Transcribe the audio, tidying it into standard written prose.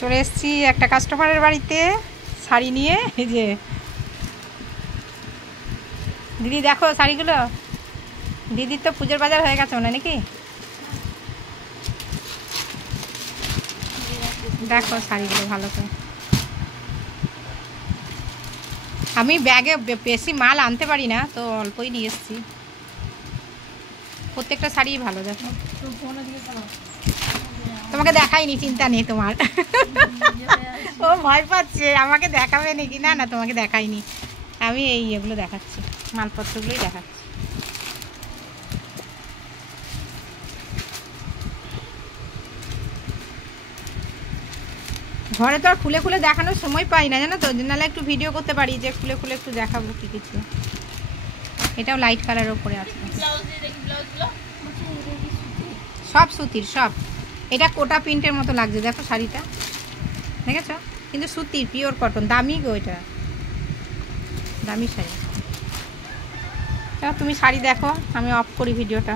চলে এসেছি একটা কাস্টমারের বাড়িতে শাড়ি নিয়ে। এই যে দিদি দেখো শাড়িগুলো, দিদির তো পুজোর বাজার হয়ে গেছে মনে নাকি? দেখো শাড়িগুলো ভালো করে। আমি ব্যাগে বেশি মাল আনতে পারি না, তো অল্পই নিয়ে এসেছি। প্রত্যেকটা শাড়ি ভালো। দেখো তোমাকে দেখাইনি, চিন্তা নেই তোমার। ও ভয় পাচ্ছে আমাকে দেখাবে নাকি। না না, তোমাকে দেখাইনি, আমি এগুলো দেখাচ্ছি, মালপত্রগুলোই দেখাচ্ছি। ঘরে তো আর খুলে খুলে দেখানোর সময় পাই না, জানো তো, নাহলে একটু ভিডিও করতে পারি যে খুলে খুলে একটু দেখাবো কি কিছু। এটাও লাইট কালারের উপরে আছে, সব সুতির সব। এটা কোটা প্রিন্টের মতো লাগছে, দেখো শাড়িটা, দেখেছো? কিন্তু সুতির, পিওর কটন, দামি গো, এটা দামি শাড়ি। তুমি শাড়ি দেখো, আমি অফ করি ভিডিওটা।